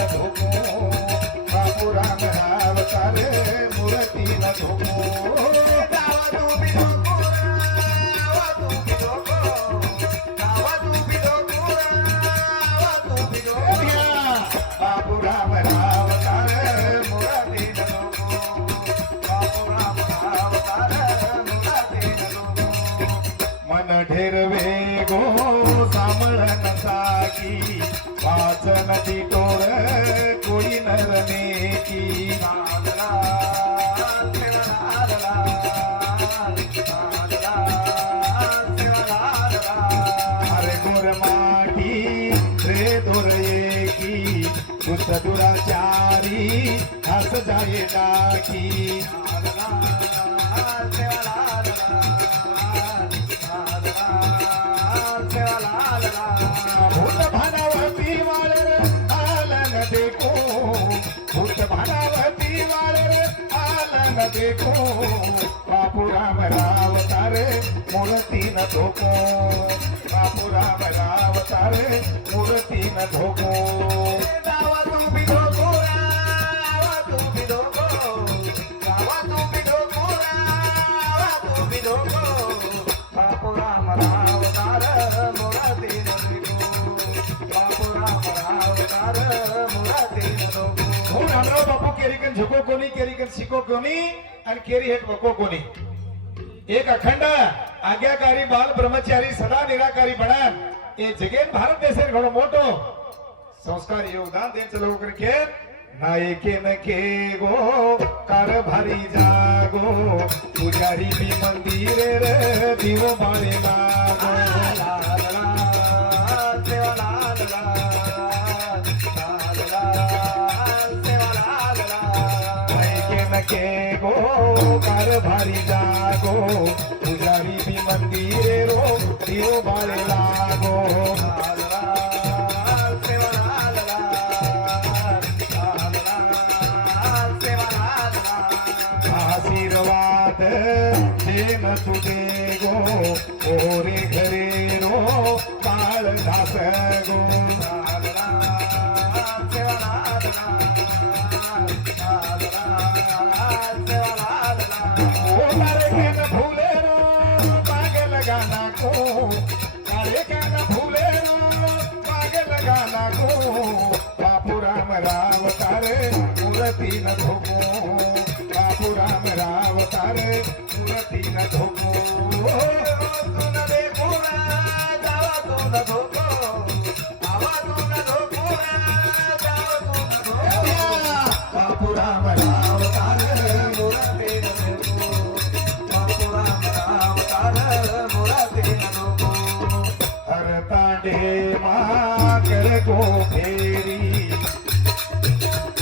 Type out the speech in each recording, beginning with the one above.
न धोको बापू राम अवतार मूर्ती न धोको गावा तुम्ही धोको गावा तुम्ही धोको गावा तुम्ही धोको गावा तुम्ही धोको बापू राम अवतार मूर्ती न धोको बापू राम अवतार मूर्ती न धोको मन ठेरवे गो सामळन साकी वाचन टिटोर कोळी नरने की अरे गुरमाटी रे दोरे की दुष्ट दुराचारी हस जाये डाकी भूत भानावती वाळर आलन देखो भूत भानावती वाळर आलन देखो बापू राम अवतार मूर्ती न धोको बापू राम अवतार मूर्ती न धोको गावा तुम्ही धोको गावा तुम्ही धोको गावा तुम्ही धोको गावा तुम्ही धोको बापू राम अवतार मूर्ती न धोको बापू राम अवतार मूर्ती न धोको हो रामराव बापू केरीकन झुको कोणी केरीकन शिको कोणी आणि केरी हेट बको कोणी एक अखंड आज्ञाकारी बाल ब्रह्मचारी सदा निराकारी बना ये जगेन भारत देश घणो मोटो संस्कार योगदान देच लोक के नायके न के गो कारभारी जागो पुजारी भी मंदिर रे दिवो मारे मागो नायके न के गो कारभारी जागो पुजारी भी मंदिर रो दिवो मारे लागो आशीर्वाद देन तुझे गो ओरे घरे रो बाळ दास गो ओ मारे के न भूले रो पागल गाना को मारे के न भूले रो पागल गाना को बापू राम अवतार मूर्ती न धोको बापू राम अवतार मूर्ती न धोको तू न देखो जावा तू न धोको आवा तू न धोको जावा तू न धोको बापू राम अवतार मूर्ती न धोको बापू राम अवतार मूर्ती न धोको हर तांडे मां कर गो फेरी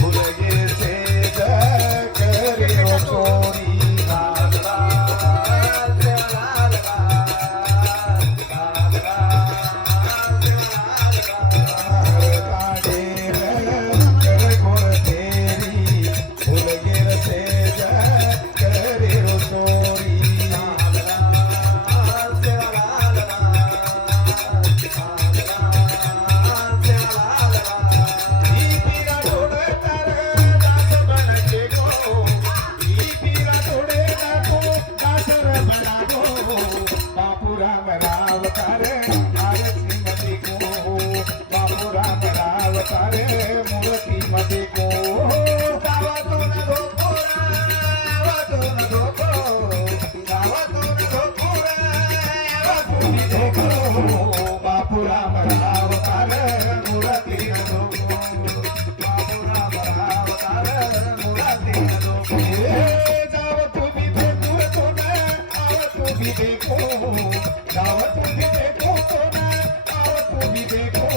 भुलगे से करे ओ चोरी हर तांडे कर गो फेरी भुलगे से करे ओ चोरी बापू राम अवतार मूर्ती न धोको बापू राम अवतार मूर्ती न धोको जाव तुम्ही देखो तो ना आव तुम्ही देखो जाव तुम्ही देखो तो ना आव तुम्ही देखो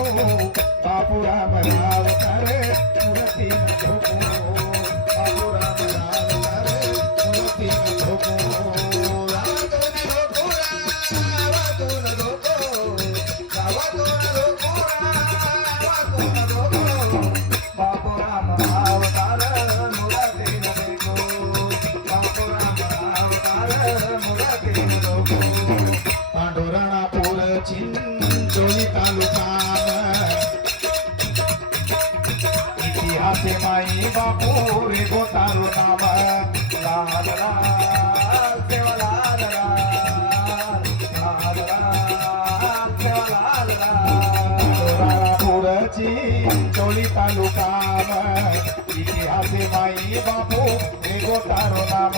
बापू राम अवतार मूर्ती न इतिहासे माई बापू रे गो तारो नाम लाल लाल देवा लाल लाल लाल लाल देवा लाल लाल पुरची चोळी तालुका इतिहासे माई बापू रे गो तारो नाम